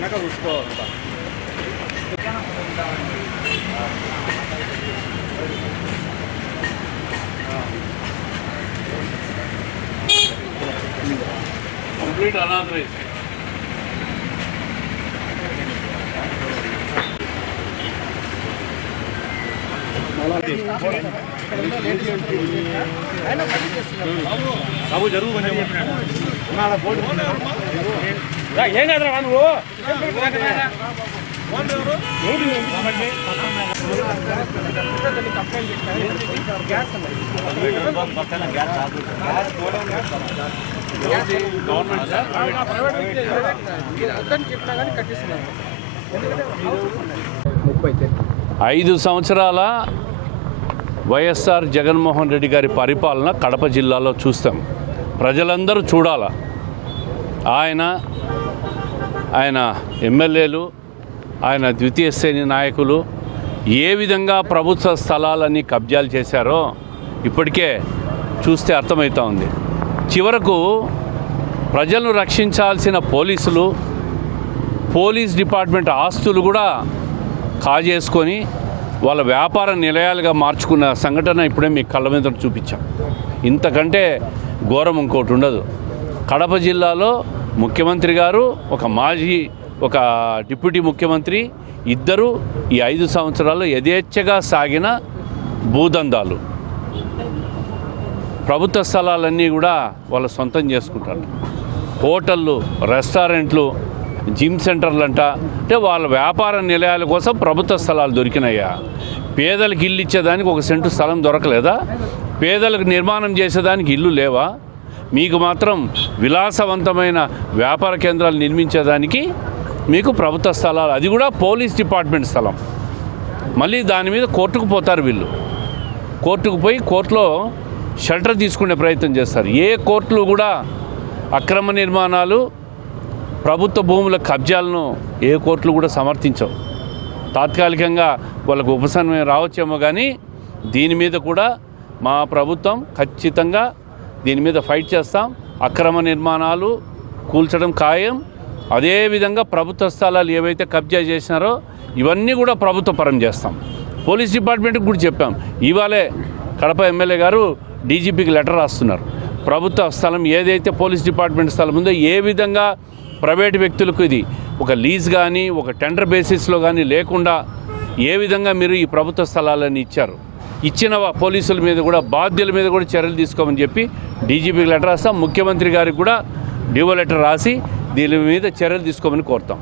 나가고 싶어. Complete unauthorised బాబు జరుగు కొంచెం. ఏం కదరా నువ్వు? ఐదు సంవత్సరాల వైఎస్ఆర్ జగన్మోహన్ రెడ్డి గారి పరిపాలన కడప జిల్లాలో చూస్తాం. ప్రజలందరూ చూడాల. ఆయన ఆయన ఎమ్మెల్యేలు ఆయన ద్వితీయ శ్రేణి నాయకులు ఏ విధంగా ప్రభుత్వ స్థలాలన్నీ కబ్జాలు చేశారో ఇప్పటికే చూస్తే అర్థమవుతా ఉంది. చివరకు ప్రజలను రక్షించాల్సిన పోలీసులు పోలీస్ డిపార్ట్మెంట్ ఆస్తులు కూడా కాజేసుకొని వాళ్ళ వ్యాపార నిలయాలుగా మార్చుకున్న సంఘటన ఇప్పుడే మీకు కళ్ళ మీద చూపించాం. ఇంతకంటే ఘోరం ఇంకోటి ఉండదు. కడప జిల్లాలో ముఖ్యమంత్రి గారు ఒక మాజీ ఒక డిప్యూటీ ముఖ్యమంత్రి ఇద్దరు ఈ ఐదు సంవత్సరాలు యథేచ్ఛగా సాగిన భూదందాలు. ప్రభుత్వ స్థలాలన్నీ కూడా వాళ్ళ సొంతం చేసుకుంటారు. హోటళ్ళు రెస్టారెంట్లు జిమ్ సెంటర్లు అంట అంటే వాళ్ళ వ్యాపార నిలయాల కోసం ప్రభుత్వ స్థలాలు దొరికినాయా? పేదలకు ఇల్లు ఇచ్చేదానికి ఒక సెంటు స్థలం దొరకలేదా? పేదలకు నిర్మాణం చేసేదానికి ఇల్లు లేవా? మీకు మాత్రం విలాసవంతమైన వ్యాపార కేంద్రాలు నిర్మించేదానికి మీకు ప్రభుత్వ స్థలాలు అది కూడా పోలీస్ డిపార్ట్మెంట్ స్థలం. మళ్ళీ దాని మీద కోర్టుకు పోతారు వీళ్ళు. కోర్టుకు పోయి కోర్టులో షెల్టర్ తీసుకునే ప్రయత్నం చేస్తారు. ఏ కోర్టులు కూడా అక్రమ నిర్మాణాలు ప్రభుత్వ భూముల కబ్జాలను ఏ కోర్టులు కూడా సమర్థించవు. తాత్కాలికంగా వాళ్ళకు ఉపశమనం రావచ్చేమో కానీ దీని మీద కూడా మా ప్రభుత్వం ఖచ్చితంగా దీని మీద ఫైట్ చేస్తాం. అక్రమ నిర్మాణాలు కూల్చడం ఖాయం. అదేవిధంగా ప్రభుత్వ స్థలాలు ఏవైతే కబ్జా చేసినారో ఇవన్నీ కూడా ప్రభుత్వ పరం చేస్తాం. పోలీస్ డిపార్ట్మెంట్కి కూడా చెప్పాం. ఇవాళే కడప ఎమ్మెల్యే గారు డీజీపీకి లెటర్ రాస్తున్నారు. ప్రభుత్వ స్థలం ఏదైతే పోలీస్ డిపార్ట్మెంట్ స్థలం ఉందో ఏ విధంగా ప్రైవేట్ వ్యక్తులకు ఇది ఒక లీజ్ కానీ ఒక టెండర్ బేసిస్లో కానీ లేకుండా ఏ విధంగా మీరు ఈ ప్రభుత్వ స్థలాలన్నీ ఇచ్చారు? ఇచ్చిన పోలీసుల మీద కూడా బాధ్యుల మీద కూడా చర్యలు తీసుకోమని చెప్పి డీజీపీకి లెటర్ రాస్తాం. ముఖ్యమంత్రి గారికి కూడా డివో లెటర్ రాసి దీని మీద చర్యలు తీసుకోమని కోరుతాం.